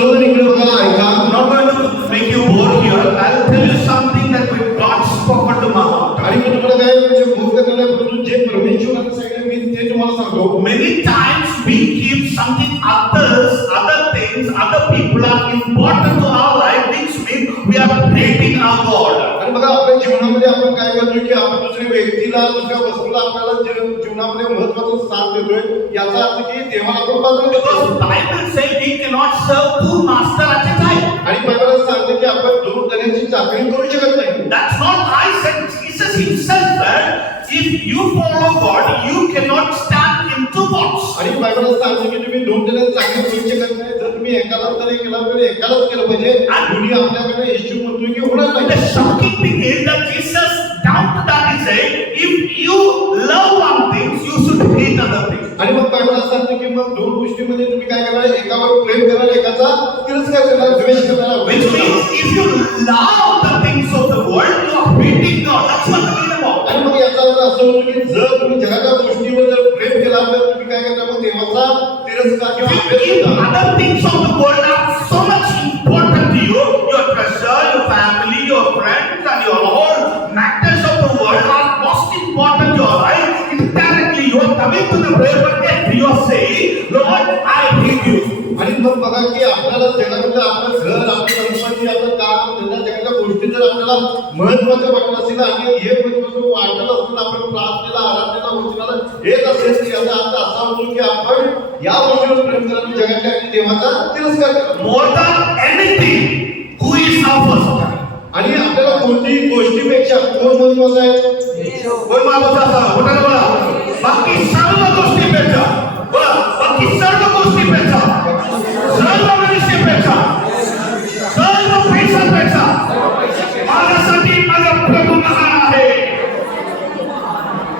सर्वजण इकडे बघा ऐका. I'm not going to make you bored here. I'll tell you something that God spoken to my heart. आणि मी तुम्हाला काय म्हणजे बोध करणार नाही, परंतु जे परमेश्वराने सांगितले मी ते तुम्हाला सांगतो. Many times we keep something other things, other people are important to our life, which means we are hating our God. आणि बघा आपल्या जीवनामध्ये आपण काय करतोय की आपण दुसऱ्या व्यक्तीला दुसऱ्या वस्तूला आपल्याला जीवनामध्ये महत्त्वाचं स्थान देतोय, याचा अर्थ की देवाला आपण बाजूला Because देतो. Bible says we cannot serve two masters at a time. आणि बायबल सांगते की आपण दोन तऱ्हेची चाकरी करू शकत नाही. That's not I said. Jesus himself said, if you follow God, you cannot stand in two boats. आणि बायबल सांगते की तुम्ही दोन तऱ्हेची चाकरी करू शकत नाही. जर तुम्ही एकाला तरी केला तर एकालाच केलं पाहिजे. दोन्ही आपल्याकडे येशू म्हणतोय की होणार The नाही. shocking thing is that Jesus down to that he said, if you love one thing, you should hate other things. आणि मग बायबल सांगते की मग दोन गोष्टीमध्ये तुम्ही काय करणार, एकावर प्रेम करणार, एकाचा तिरस्कार करणार, द्वेष करणार. Which means if you love the things of the world, you are hating God. That's what the meaning about. आणि मग याचा अर्थ असं होतो की जर तुम्ही जगाच्या गोष्टीवर जर प्रेम केला तर तुम्ही काय करता, मग देवाचा तिरस्कार किंवा द्वेष If करता. other things of the world are so much important to you, your treasure, your family, your friends, and your whole matters of the world are most important to your life, indirectly you are coming to the prayer, but yet you are saying, Lord, I hate you. आणि मग बघा की आपल्याला जगामध्ये आपलं घर, आपली संपत्ती, आपलं काम, धंदा, जगाच्या गोष्टी जर आपल्याला महत्त्वाच्या वाटत असेल आणि हे महत्त्वाचं वाटत असेल, आपण प्रार्थनेला, आराधनेला, वचनाला येत असेल, तर याचा अर्थ असा होतो की आपण या गोष्टीवर प्रेम करतो, जगाच्या आणि देवाचा तिरस्कार करतो. More than anything, who is our first? आणि आपल्याला कोणतीही गोष्टीपेक्षा कोण महत्त्वाचं आहे? कोण महत्वाचा असा? बोला बोला. बाकी सर्व गोष्टीपेक्षा, बोला, बाकी सर्व गोष्टीपेक्षा, सर्व